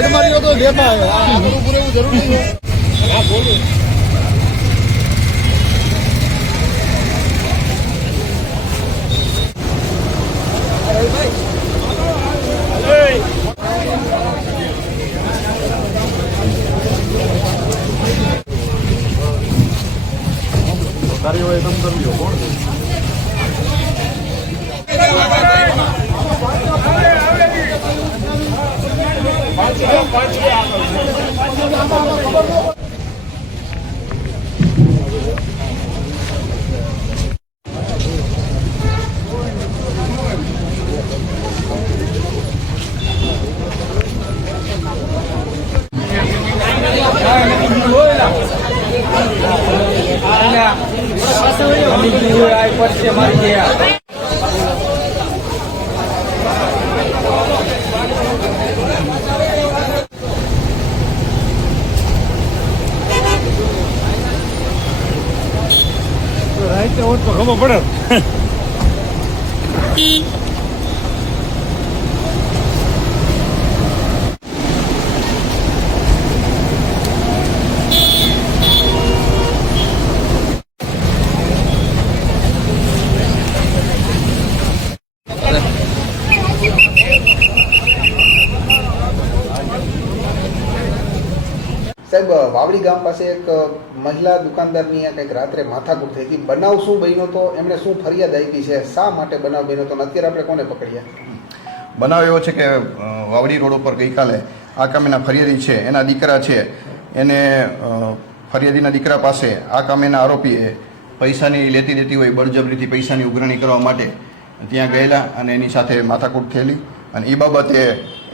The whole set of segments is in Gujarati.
સાઈડ માર્યો તો દેતા પૂરેપૂરું જરૂરી છે. હા બોલો. તારી હોય તમ કરજો કોણ ખબર પડે. સાહેબ, વાવડી ગામ પાસે એક મહિલા દુકાનદારની કંઈક રાત્રે માથાકૂટ થઈ હતી. બનાવ શું બન્યો તો, એમણે શું ફરિયાદ આપી છે, શા માટે બનાવ બન્યો તો, અત્યારે આપણે કોને પકડ્યા? બનાવ એવો છે કે વાવડી રોડ ઉપર ગઈકાલે આ કામેના ફરિયાદી છે એના દીકરા છે એને ફરિયાદીના દીકરા પાસે આ કામેના આરોપીએ પૈસાની લેતી દેતી હોય બળજબરીથી પૈસાની ઉઘરાણી કરવા માટે ત્યાં ગયેલા અને એની સાથે માથાકૂટ થયેલી. અને એ બાબતે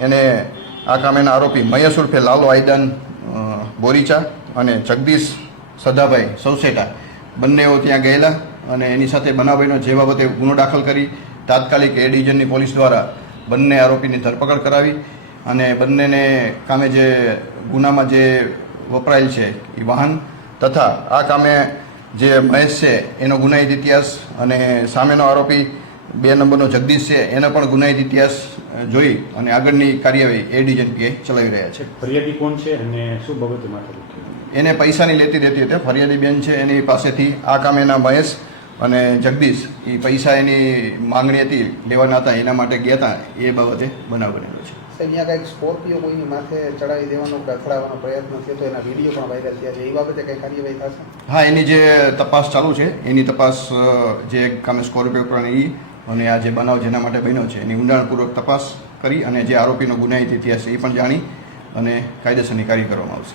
એને આ કામેના આરોપી મહેશ ઉર્ફે લાલો આયદાન બોરીચા અને જગદીશ સદાભાઈ સૌસેટા બંનેઓ ત્યાં ગયેલા અને એની સાથે બનાવ બન્યો જે બાબતે ગુનો દાખલ કરી તાત્કાલિક એ ડિવિઝનની પોલીસ દ્વારા બંને આરોપીની ધરપકડ કરાવી અને બંનેને કામે જે ગુનામાં જે વપરાયેલ છે એ વાહન તથા આ કામે જે મહેશ છે એનો ગુનાહિત ઇતિહાસ અને સામેનો આરોપી 2 નંબરનો જગદીશ છે એનો પણ ગુનાહિત ઇતિહાસ જોઈ અને આગળની કાર્યવાહી એ ડિવિઝન પીએ ચલાવી રહ્યા છે. ફરિયાદી કોણ છે અને શું બાબતે માથાકૂટ થઈ? એને પૈસાની લેતી દેતી હતી. ફરિયાદી બેન છે એની પાસેથી આ કામેના મહેશ અને જગદીશ એ પૈસા એની માંગણી હતી લેવાના હતા એના માટે ગયા હતા એ બાબતે બનાવ બનેલો છે. અહીંયા કંઈક સ્કોર્પિયો કોઈની માથે ચડાવી દેવાનો કે અથડાવવાનો પ્રયત્ન થયો તો એના વિડીયો પણ વાયરલ થયા છે. એ બાબતે કંઈ કાર્યવાહી થશે? હા, એની જે તપાસ ચાલુ છે એની તપાસ જે કામે સ્કોર્પિયો કરવાની અને આ જે બનાવ જેના માટે બન્યો છે એની ઊંડાણપૂર્વક તપાસ કરી અને જે આરોપીનો ગુનાહિત ઇતિહાસ છે એ પણ જાણી અને કાયદેસરની કાર્ય કરવામાં આવશે.